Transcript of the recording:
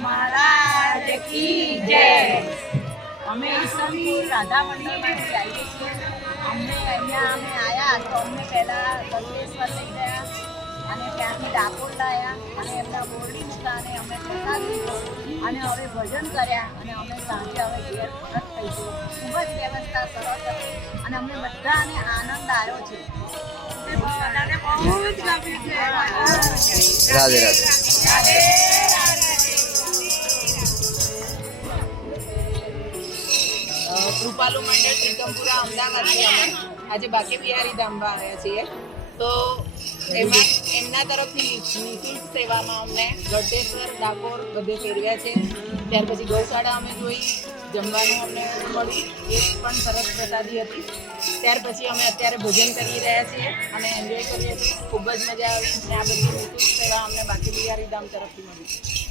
મહારાજ કી જય. અમે ઈશ્વરી રાધા મંડળમાંથી આવીએ છીએ. અમને અહીંયા અમે આવ્યા તો અમને પહેલાં ગંગેશ્વર લઈ ગયા અને ત્યાંથી ડાકોર લાવ્યા અને એમના બોરડી મૂકા અને અમે પ્રસાદ લીધો અને હવે ભજન કર્યા અને અમે સાંજે હવે ઘેર પરત થઈશું ખૂબ જ વ્યવસ્થા સરસ હતી અને અમને બધાને આનંદ આવ્યો છે. બધાને બહુ જ ગમ્યું છે. રાધે રાધે. કૃપાલુ મંડળ ત્રિકમપુરા અમદાવાદથી અમે આજે બાકી બિહારી ધામમાં આવ્યા છીએ. તો એમાં એમના તરફથી નિઃશુલ્ક સેવામાં અમને ગઢેશ્વર, ડાકોર બધે ફેરવ્યા છે. ત્યાર પછી ગૌશાળા અમે જોઈ. જમવાનું અમને મળ્યું એ પણ સરસ પ્રસાદી હતી. ત્યાર પછી અમે અત્યારે ભોજન કરી રહ્યા છીએ અને એન્જોય કરીએ છીએ. ખૂબ જ મજા આવી અને આ બધી સેવા અમને બાકી બિહારી ધામ તરફથી મળી.